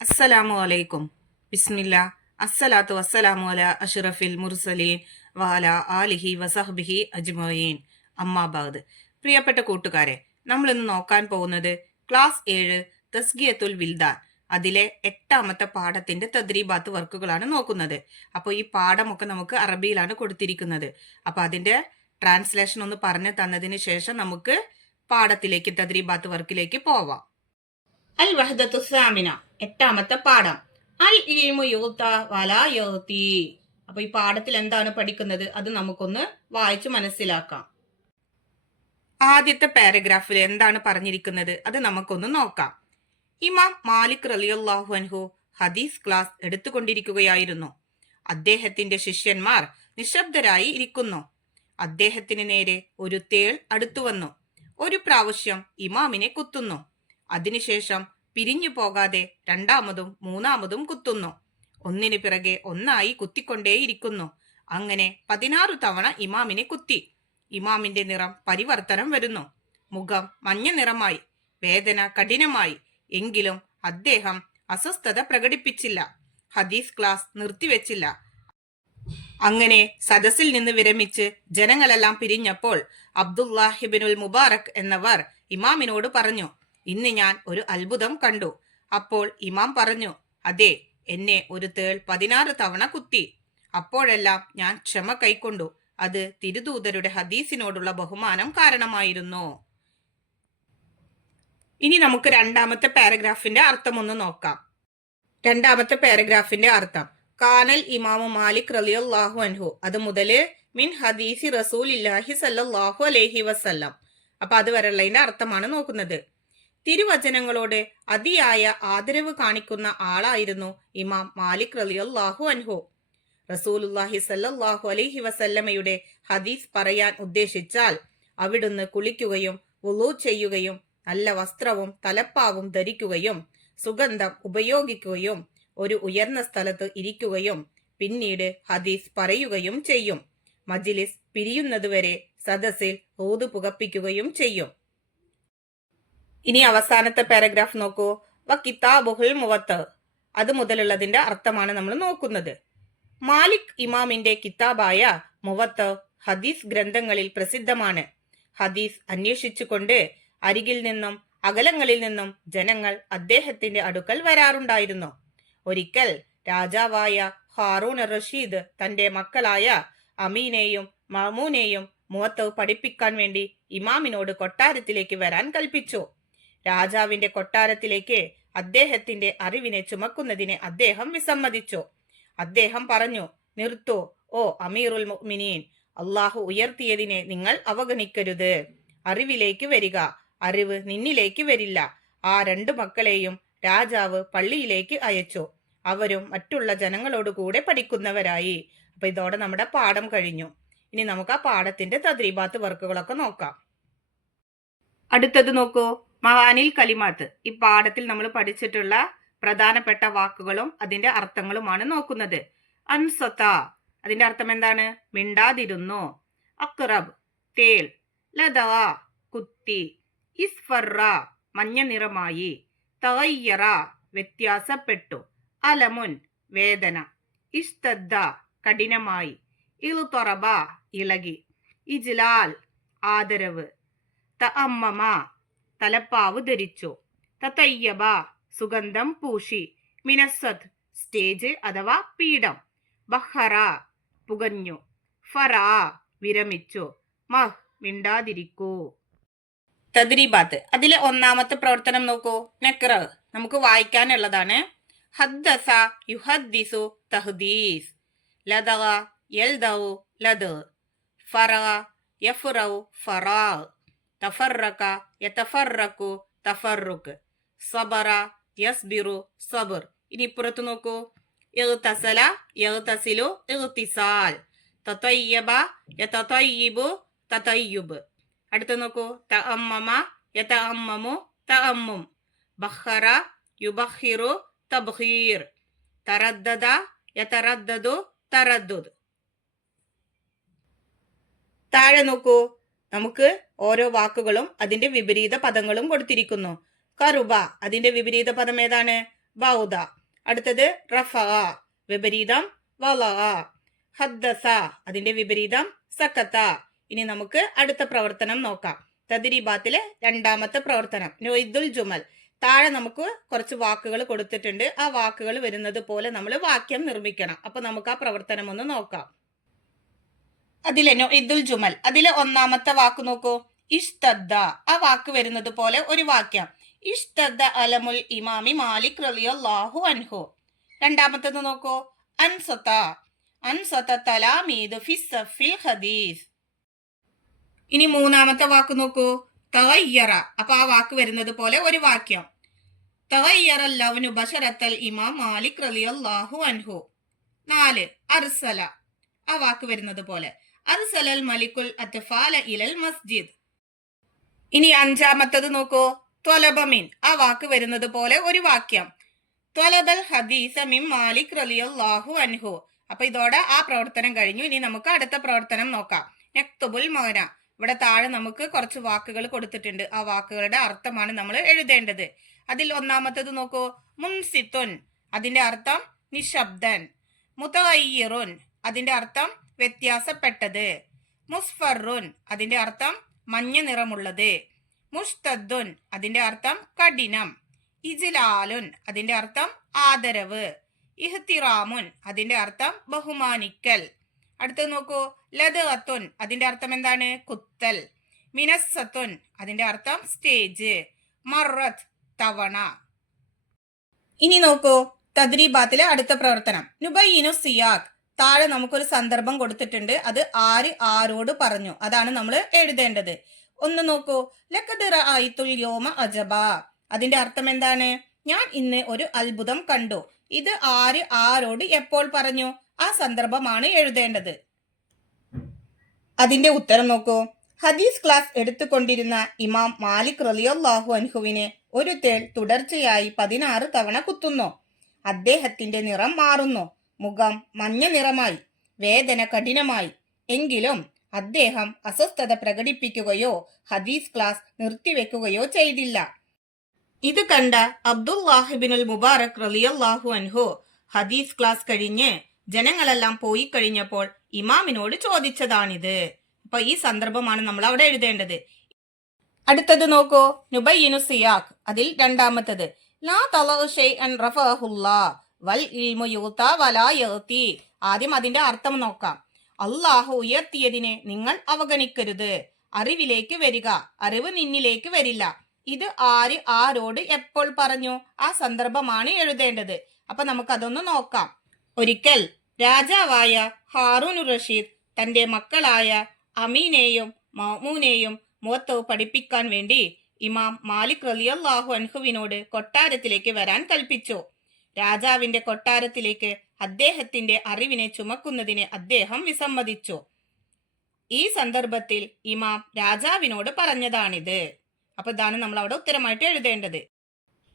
അസ്സലാമു അലൈക്കും. ബിസ്മില്ല. അസ്സലാത്തു വസ്സലാമു അല അഷ്റഫിൽ മുർസലീൻ വാല ആലിഹി വസഹ്ബിഹി അജ്മഈൻ. അമ്മാബാദ്. പ്രിയപ്പെട്ട കൂട്ടുകാരെ, നമ്മൾ ഇന്ന് നോക്കാൻ പോകുന്നത് ക്ലാസ് 7 തസ്ഗിയത്തുൽ വിൽദാൻ അതിലെ 8ാമത്തെ പാഠത്തിന്റെ തദ്രീബാത്ത് വർക്കുകളാണ് നോക്കുന്നത്. അപ്പോൾ ഈ പാഠമൊക്കെ നമുക്ക് അറബിയിലാണ് കൊടുത്തിരിക്കുന്നത്. അപ്പോൾ അതിന്റെ ട്രാൻസ്ലേഷൻ ഒന്ന് പറഞ്ഞു തന്നതിന് ശേഷം നമുക്ക് പാഠത്തിലേക്ക് തദ്രീബാത്ത് വർക്കിലേക്ക് പോവാം. അൽ വഹദത്തു സാമിന, 8ാമത്തെ പാഠം. അൽ ഇൽമു യൂത വലാ യൗതി. അപ്പൊ ഈ പാഠത്തിൽ എന്താണ് പഠിക്കുന്നത് അത് നമുക്കൊന്ന് വായിച്ചു മനസ്സിലാക്കാം. ആദ്യത്തെ പാരഗ്രാഫിൽ എന്താണ് പറഞ്ഞിരിക്കുന്നത് അത് നമുക്കൊന്ന് നോക്കാം. ഇമാം മാലിക് റളിയല്ലാഹു അൻഹു ഹദീസ് ക്ലാസ് എടുത്തുകൊണ്ടിരിക്കുകയായിരുന്നു. അദ്ദേഹത്തിന്റെ ശിഷ്യന്മാർ നിശബ്ദരായി ഇരിക്കുന്നു. അദ്ദേഹത്തിന് നേരെ ഒരു തേൾ അടുത്തു വന്നു. ഒരു പ്രാവശ്യം ഇമാമിനെ കുത്തുന്നു. അതിനുശേഷം പിരിഞ്ഞു പോകാതെ രണ്ടാമതും മൂന്നാമതും കുത്തുന്നു. ഒന്നിനു പിറകെ ഒന്നായി കുത്തിക്കൊണ്ടേയിരിക്കുന്നു. അങ്ങനെ 16 തവണ ഇമാമിനെ കുത്തി. ഇമാമിന്റെ നിറം പരിവർത്തനം വരുന്നു. മുഖം മഞ്ഞ നിറമായി. വേദന കഠിനമായി. എങ്കിലും അദ്ദേഹം അസ്വസ്ഥത പ്രകടിപ്പിച്ചില്ല. ഹദീസ് ക്ലാസ് നിർത്തിവെച്ചില്ല. അങ്ങനെ സദസ്സിൽ നിന്ന് വിരമിച്ച് ജനങ്ങളെല്ലാം പിരിഞ്ഞപ്പോൾ അബ്ദുല്ലാഹിബിനുൽ മുബാറക് എന്നവർ ഇമാമിനോട് പറഞ്ഞു, ഇന്ന് ഞാൻ ഒരു അത്ഭുതം കണ്ടു. അപ്പോൾ ഇമാം പറഞ്ഞു, അതെ, എന്നെ ഒരു തേൾ 16 തവണ കുത്തി. അപ്പോഴെല്ലാം ഞാൻ ക്ഷമ കൈക്കൊണ്ടു. അത് തിരുദൂതരുടെ ഹദീസിനോടുള്ള ബഹുമാനം കാരണമായിരുന്നു. ഇനി നമുക്ക് 2ാമത്തെ പാരഗ്രാഫിന്റെ അർത്ഥം ഒന്ന് നോക്കാം. 2ാമത്തെ പാരഗ്രാഫിന്റെ അർത്ഥം: കാനൽ ഇമാമു മാലിക് റളിയല്ലാഹു അൻഹു, അത് മുതല് മിൻ ഹദീസി റസൂലില്ലാഹി സല്ലല്ലാഹു അലൈഹി വസല്ലം. അപ്പൊ അത് വരെയുള്ളതിന്റെ അർത്ഥമാണ് നോക്കുന്നത്. തിരുവചനങ്ങളോട് അതിയായ ആദരവ് കാണിക്കുന്ന ആളായിരുന്നു ഇമാം മാലിക് റളിയല്ലാഹു അൻഹു. റസൂലുള്ളാഹി സല്ലല്ലാഹു അലൈഹി വസല്ലമയുടെ ഹദീസ് പറയാൻ ഉദ്ദേശിച്ചാൽ അവിടുന്ന് കുളിക്കുകയും വുളൂ ചെയ്യുകയും നല്ല വസ്ത്രവും തലപ്പാവും ധരിക്കുകയും സുഗന്ധം ഉപയോഗിക്കുകയും ഒരു ഉയർന്ന സ്ഥലത്ത് ഇരിക്കുകയും പിന്നീട് ഹദീസ് പറയുകയും ചെയ്യും. മജ്ലിസ് പിരിയുന്നതുവരെ സദസ്സിൽ ഊതു പുകപ്പിക്കുകയും ചെയ്യും. ഇനി അവസാനത്തെ പാരഗ്രാഫ് നോക്കൂ. വ കിതാബുൽ മുവത്ത, അത് മുതലുള്ളതിന്റെ അർത്ഥമാണ് നമ്മൾ നോക്കുന്നത്. മാലിക് ഇമാമിന്റെ കിതാബായ മുവത്ത ഹദീസ് ഗ്രന്ഥങ്ങളിൽ പ്രസിദ്ധമാണ്. ഹദീസ് അന്വേഷിച്ചുകൊണ്ട് അരികിൽ നിന്നും അകലങ്ങളിൽ നിന്നും ജനങ്ങൾ അദ്ദേഹത്തിന്റെ അടുക്കൽ വരാറുണ്ടായിരുന്നു. ഒരിക്കൽ രാജാവായ ഹാറൂൺ റഷീദ് തന്റെ മക്കളായ അമീനെയും മഅ്മൂനെയും മുവത്ത പഠിപ്പിക്കാൻ വേണ്ടി ഇമാമിനോട് കൊട്ടാരത്തിലേക്ക് വരാൻ കൽപ്പിച്ചു. രാജാവിന്റെ കൊട്ടാരത്തിലേക്ക് അദ്ദേഹത്തിന്റെ അറിവിനെ ചുമക്കുന്നതിന് അദ്ദേഹം വിസമ്മതിച്ചു. അദ്ദേഹം പറഞ്ഞു, നിർത്തൂ, ഓ അമീറുൽ മുഅ്മിനീൻ, അള്ളാഹു ഉയർത്തിയതിനെ നിങ്ങൾ അവഗണിക്കരുത്. അറിവിലേക്ക് വരിക, അറിവ് നിന്നിലേക്ക് വരില്ല. ആ 2 മക്കളെയും രാജാവ് പള്ളിയിലേക്ക് അയച്ചു. അവരും മറ്റുള്ള ജനങ്ങളോട് കൂടെ പഠിക്കുന്നവരായി. അപ്പൊ ഇതോടെ നമ്മുടെ പാഠം കഴിഞ്ഞു. ഇനി നമുക്ക് ആ പാഠത്തിന്റെ തദ്രീബാത്ത് വർക്കുകളൊക്കെ നോക്കാം. അടുത്തത് നോക്കൂ, മഹാനിൽ കലിമാത്ത്. ഈ പാഠത്തിൽ നമ്മൾ പഠിച്ചിട്ടുള്ള പ്രധാനപ്പെട്ട വാക്കുകളും അതിന്റെ അർത്ഥങ്ങളുമാണ് നോക്കുന്നത്. അൻസത്ത, അതിന്റെ അർത്ഥം എന്താണ്? മിണ്ടാതിരുന്നു. അക്റബ്, തേൾ. ലദ, കുത്തി. ഇസ്ഫറ, മഞ്ഞ നിറമായി. തഗയ്യറ, വ്യത്യാസപ്പെട്ടു. അലമുൻ, വേദന. ഇസ്തദ്ദ, കഠിനമായി. ഇൽതൊറബ, ഇളകി. ഇജ്ലാൽ, ആദരവ്. തഅമ്മമ, തലപ്പാവ് ധരിച്ചു. തതയ്യബ, സുഗന്ധം പൂശി. മിനസ്സദ്, സ്റ്റേജ് അഥവാ പീഠം. ബഹറ, പുകഞ്ഞു. ഫറ, വിരമിച്ചു. മഹ്, മിണ്ടാതിരിക്കൂ. തദ്രീബാത്ത്, അതിലെ 1ാമത്തെ പ്രവർത്തനം നോക്കൂ. നക്ര, നമുക്ക് വായിക്കാനുള്ളതാണ്. ഹദ്ദസ യുഹദ്ദിസു തഹ്ദീസ്. ലദഗ യൽദഉ ലദ്. ഫറഗ യഫ്റഉ ഫറാ. തഫറക യതഫറകു തഫറുക്. സബറ യസ്ബിറു സബർ. ഇനി പുറത്തു നോക്കൂ. ഇഗ്തസല യഗ്തസിലു ഇഗ്തിസാൽ. തതയ്യബ യതതയ്യിബു തതയ്യുബ്. അടുത്ത നോക്കൂ. തഅമ്മമ യതഅമ്മമു തഅമ്മും. ബഖറ യുബഖിറു തബ്ഖീർ. തറദ്ദദ യതറദ്ദദു തറദ്ദുദ്. താഴെ നോക്കൂ. നമുക്ക് ഓരോ വാക്കുകളും അതിന്റെ വിപരീത പദങ്ങളും കൊടുത്തിരിക്കുന്നു. കറുബ, അതിന്റെ വിപരീത പദം ഏതാണ്? ബൗദ. അടുത്തത് റഫഅ, വിപരീതം വളഅ. ഹദ്ദസ, അതിന്റെ വിപരീതം സക്കത്ത. ഇനി നമുക്ക് അടുത്ത പ്രവർത്തനം നോക്കാം. തദ്രീബാത്തിലെ രണ്ടാമത്തെ പ്രവർത്തനം നുഇദ്ദുൽ ജുമൽ. താഴെ നമുക്ക് കുറച്ച് വാക്കുകൾ കൊടുത്തിട്ടുണ്ട്. ആ വാക്കുകൾ വരുന്നത് പോലെ നമ്മൾ വാക്യം നിർമ്മിക്കണം. അപ്പൊ നമുക്ക് ആ പ്രവർത്തനം ഒന്ന് നോക്കാം. അതിലെ നുഇദ്ദുൽ ജുമൽ, അതിലെ ഒന്നാമത്തെ വാക്ക് നോക്കൂ, ഇഷ്തദ്ദ. ആ വാക്ക് വരുന്നത് പോലെ ഒരു വാക്യം. ഇഷ്തദ്ദ അലമുൽ ഇമാമി മാലിക് റളിയല്ലാഹു അൻഹു. രണ്ടാമത്തേത് നോക്കൂ, അൻസത. അൻസത തലാമീദു ഫിസ്സഫിൽ ഹദീസ്. ഇനി മൂന്നാമത്തെ വാക്ക് നോക്കൂ, തഗയ്യറ. അപ്പൊ ആ വാക്ക് വരുന്നത് പോലെ ഒരു വാക്യം. തഗയ്യറ ലൗനു ബശറത്തൽ ഇമാം മാലിക് റളിയല്ലാഹു അൻഹു. 4, അർസല. ആ വാക്ക് വരുന്നത് പോലെ അർസലൽ മലിക്കുൽ അത്ഫാല ഇലൽ മസ്ജിദ്. ഇനി അഞ്ചാമത്തത് നോക്കൂ, ത്വലബമിൻ. ആ വാക്ക് വരുന്നത് പോലെ ഒരു വാക്യം. ത്വലബൽ ഹദീസ മിൻ മാലിക് റളിയല്ലാഹു അൻഹു. അപ്പൊ ഇതോടെ ആ പ്രവർത്തനം കഴിഞ്ഞു. ഇനി നമുക്ക് അടുത്ത പ്രവർത്തനം നോക്കാം. നക്തുബുൽ മഅന. ഇവിടെ താഴെ നമുക്ക് കുറച്ച് വാക്കുകൾ കൊടുത്തിട്ടുണ്ട്. ആ വാക്കുകളുടെ അർത്ഥമാണ് നമ്മൾ എഴുതേണ്ടത്. അതിൽ ഒന്നാമത്തത് നോക്കൂ, മുൻസിത്തുൻ. അതിന്റെ അർത്ഥം നിശബ്ദൻ. മുതഗയ്യിറുൻ. അതിന്റെ അർത്ഥം വ്യത്യാസപ്പെട്ടത്. മുസ്ഫറുൻ. അതിന്റെ അർത്ഥം മഞ്ഞ നിറമുള്ളത്. മുഷ്തദ്ദുൻ. അതിന്റെ അർത്ഥം കഠിനം. ഇജ്ലാലുൻ. അതിന്റെ അർത്ഥം ആദരവ്. ഇഹ്തിറാമുൻ. അതിന്റെ അർത്ഥം ബഹുമാനിക്കൽ. അടുത്ത് നോക്കൂ, ലദ്ഗത്തുൻ. അതിന്റെ അർത്ഥം എന്താണ്? കുത്തൽ. മിനസ്സത്തുൻ. അതിന്റെ അർത്ഥം സ്റ്റേജ്. മറത്ത്, തവണ. ഇനി നോക്കൂ, തദ്രീബാത്തിലെ അടുത്ത പ്രവർത്തനം നുബയ്യിനു സിയാഖ്. താഴെ നമുക്കൊരു സന്ദർഭം കൊടുത്തിട്ടുണ്ട്. അത് ആര് ആരോട് പറഞ്ഞു, അതാണ് നമ്മൾ എഴുതേണ്ടത്. ഒന്ന് നോക്കൂ, ലഖദ് റഅയ്തുൽ യൗമ അജബ. അതിന്റെ അർത്ഥം എന്താണ്? ഞാൻ ഇന്ന് ഒരു അത്ഭുതം കണ്ടു. ഇത് ആര് ആരോട് എപ്പോൾ പറഞ്ഞു, ആ സന്ദർഭമാണ് എഴുതേണ്ടത്. അതിന്റെ ഉത്തരം നോക്കൂ. ഹദീസ് ക്ലാസ് എടുത്തുകൊണ്ടിരുന്ന ഇമാം മാലിക് റളിയല്ലാഹു അൻഹുവിനെ ഒരു തേൾ തുടർച്ചയായി 16 തവണ കുത്തുന്നു. അദ്ദേഹത്തിന്റെ നിറം മാറുന്നു. മുഖം മഞ്ഞ നിറമായി. വേദന കഠിനമായി. എങ്കിലും അദ്ദേഹം അസ്വസ്ഥത പ്രകടിപ്പിക്കുകയോ ഹദീസ് ക്ലാസ് നിർത്തിവെക്കുകയോ ചെയ്തില്ല. ഇത് കണ്ട അബ്ദുല്ലാഹിബ്നുൽ മുബാറക് റളിയല്ലാഹു അൻഹു ഹദീസ് ക്ലാസ് കഴിഞ്ഞ് ജനങ്ങളെല്ലാം പോയി കഴിഞ്ഞപ്പോൾ ഇമാമിനോട് ചോദിച്ചതാണിത്. അപ്പൊ ഈ സന്ദർഭമാണ് നമ്മൾ അവിടെ എഴുതേണ്ടത്. അടുത്തത് നോക്കൂ, നുബയ്യിനു സിയാഖ്. അതിൽ രണ്ടാമത്തത് ലാ തളഉ ശൈഅൻ റഫഅഹുല്ലാ വൽ ഇൽമു യുതാ വലാ യഅതി. ആദ്യം അതിന്റെ അർത്ഥം നോക്കാം. അല്ലാഹു ഉയർത്തിയതിനെ നിങ്ങൾ അവഗണിക്കരുത്. അറിവിലേക്ക് വരിക, അറിവ് നിന്നിലേക്ക് വരില്ല. ഇത് ആര് ആരോട് എപ്പോൾ പറഞ്ഞു, ആ സന്ദർഭമാണ് എഴുതേണ്ടത്. അപ്പൊ നമുക്കതൊന്ന് നോക്കാം. ഒരിക്കൽ രാജാവായ ഹാറൂൻ റഷീദ് തന്റെ മക്കളായ അമീനെയും മഅ്മൂനെയും മുവത്ത പഠിപ്പിക്കാൻ വേണ്ടി ഇമാം മാലിക് റളിയല്ലാഹു അൻഹുവിനോട് കൊട്ടാരത്തിലേക്ക് വരാൻ കൽപ്പിച്ചു. രാജാവിന്റെ കൊട്ടാരത്തിലേക്ക് അദ്ദേഹത്തിന്റെ അറിവിനെ ചുമക്കുന്നതിന് അദ്ദേഹം വിസമ്മതിച്ചു. ഈ സന്ദർഭത്തിൽ ഇമാം രാജാവിനോട് പറഞ്ഞതാണിത്. അപ്പൊ ഇതാണ് നമ്മൾ അവിടെ ഉത്തരമായിട്ട് എഴുതേണ്ടത്.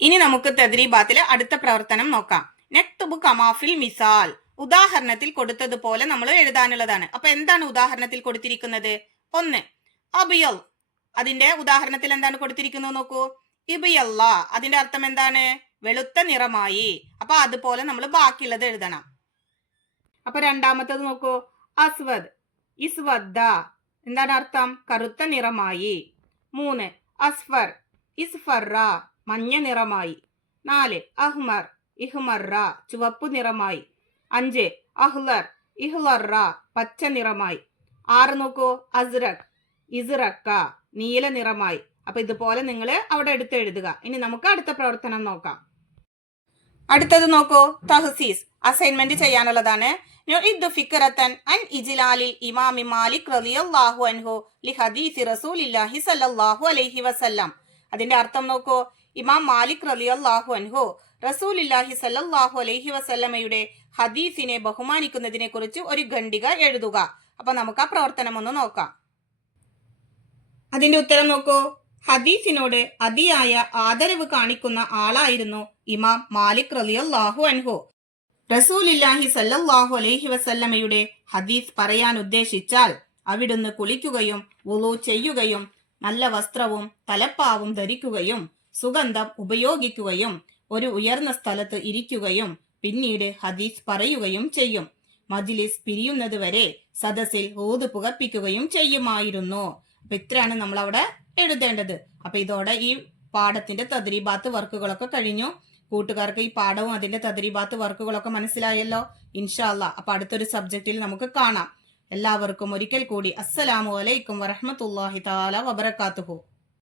ഇനി നമുക്ക് തദ്രീബാത്തിലെ അടുത്ത പ്രവർത്തനം നോക്കാം. നക്തുബു കമാഫിൽ മിസാൽ. ഉദാഹരണത്തിൽ കൊടുത്തതുപോലെ നമ്മൾ എഴുതാനുള്ളതാണ്. അപ്പൊ എന്താണ് ഉദാഹരണത്തിൽ കൊടുത്തിരിക്കുന്നത്? 1, അബിയൽ. അതിന്റെ ഉദാഹരണത്തിൽ എന്താണ് കൊടുത്തിരിക്കുന്നത് നോക്കൂ. ഇബിയല്ല. അതിന്റെ അർത്ഥം എന്താണ്? വെളുത്ത നിറമായി. അപ്പൊ അതുപോലെ നമ്മൾ ബാക്കിയുള്ളത് എഴുതണം. അപ്പൊ രണ്ടാമത്തത് നോക്കൂ, അസ്വദ്. ഇസ്വദ്ദ. എന്താണ് അർത്ഥം? കറുത്ത നിറമായി. 3, അസ്ഫർ. ഇസ്ഫറ. മഞ്ഞ നിറമായി. 4, അഹ്മർ. ഇഹ്മറ. ചുവപ്പു നിറമായി. 5, അഹ്ലർ. ഇഹ്ലറ. പച്ച നിറമായി. 6 നോക്കൂ, അസ്റഖ്. ഇസ്റക്ക. നീല നിറമായി. അപ്പൊ ഇതുപോലെ നിങ്ങൾ അവിടെ എടുത്ത് എഴുതുക. ഇനി നമുക്ക് അടുത്ത പ്രവർത്തനം നോക്കാം. അടുത്തത് നോക്കൂ, തഹ്സീസ്. അസൈൻമെന്റ് ചെയ്യാനുള്ളതാണ്. നുഇദ്ദു ഫിക്റതൻ അൻ ഇജ്ലാലിൽ ഇമാമി മാലിക് റളിയല്ലാഹു അൻഹു ലി ഹദീസ് റസൂലില്ലാഹി സ്വല്ലല്ലാഹു അലൈഹി വസല്ലം. അതിന്റെ അർത്ഥം നോക്കൂ. ഇമാം മാലിക് റളിയല്ലാഹു അൻഹു റസൂലുള്ളാഹി സ്വല്ലല്ലാഹു അലൈഹി വസല്ലമയുടെ ഹദീസിനെ ബഹുമാനിക്കുന്നതിനെ കുറിച്ച് ഒരു ഖണ്ഡിക എഴുതുക. അപ്പൊ നമുക്ക് ആ പ്രവർത്തനം ഒന്ന് നോക്കാം. അതിന്റെ ഉത്തരം നോക്കൂ. ഹദീസിനോട് അതിയായ ആദരവ് കാണിക്കുന്ന ആളായിരുന്നു ഇമാം മാലിക് റളിയല്ലാഹു അൻഹു. റസൂലുള്ളാഹി സ്വല്ലല്ലാഹു അലൈഹി വസല്ലമയുടെ ഹദീസ് പറയാൻ ഉദ്ദേശിച്ചാൽ അവിടുന്ന് കുളിക്കുകയും വുളു ചെയ്യുകയും നല്ല വസ്ത്രവും തലപ്പാവും ധരിക്കുകയും സുഗന്ധം ഉപയോഗിക്കുകയും ഒരു ഉയർന്ന സ്ഥലത്ത് ഇരിക്കുകയും പിന്നീട് ഹദീസ് പറയുകയും ചെയ്യും. മജ്ലിസ് പിരിയുന്നത് വരെ സദസ്സിൽ ഊത് പുകപ്പിക്കുകയും ചെയ്യുമായിരുന്നു. അപ്പൊ ഇത്രയാണ് നമ്മൾ അവിടെ എഴുതേണ്ടത്. അപ്പൊ ഇതോടെ ഈ പാഠത്തിന്റെ തദ്രീബാത്ത് വർക്കുകളൊക്കെ കഴിഞ്ഞു. കൂട്ടുകാർക്ക് ഈ പാഠവും അതിന്റെ തദ്രീബാത്ത് വർക്കുകളൊക്കെ മനസ്സിലായല്ലോ. ഇൻഷാ അല്ലാ. അപ്പൊ അടുത്തൊരു സബ്ജക്റ്റിൽ നമുക്ക് കാണാം. എല്ലാവർക്കും ഒരിക്കൽ കൂടി അസ്സലാമു അലൈക്കും വറഹ്മത്തുള്ളാഹി തആല വബറകാതുഹു.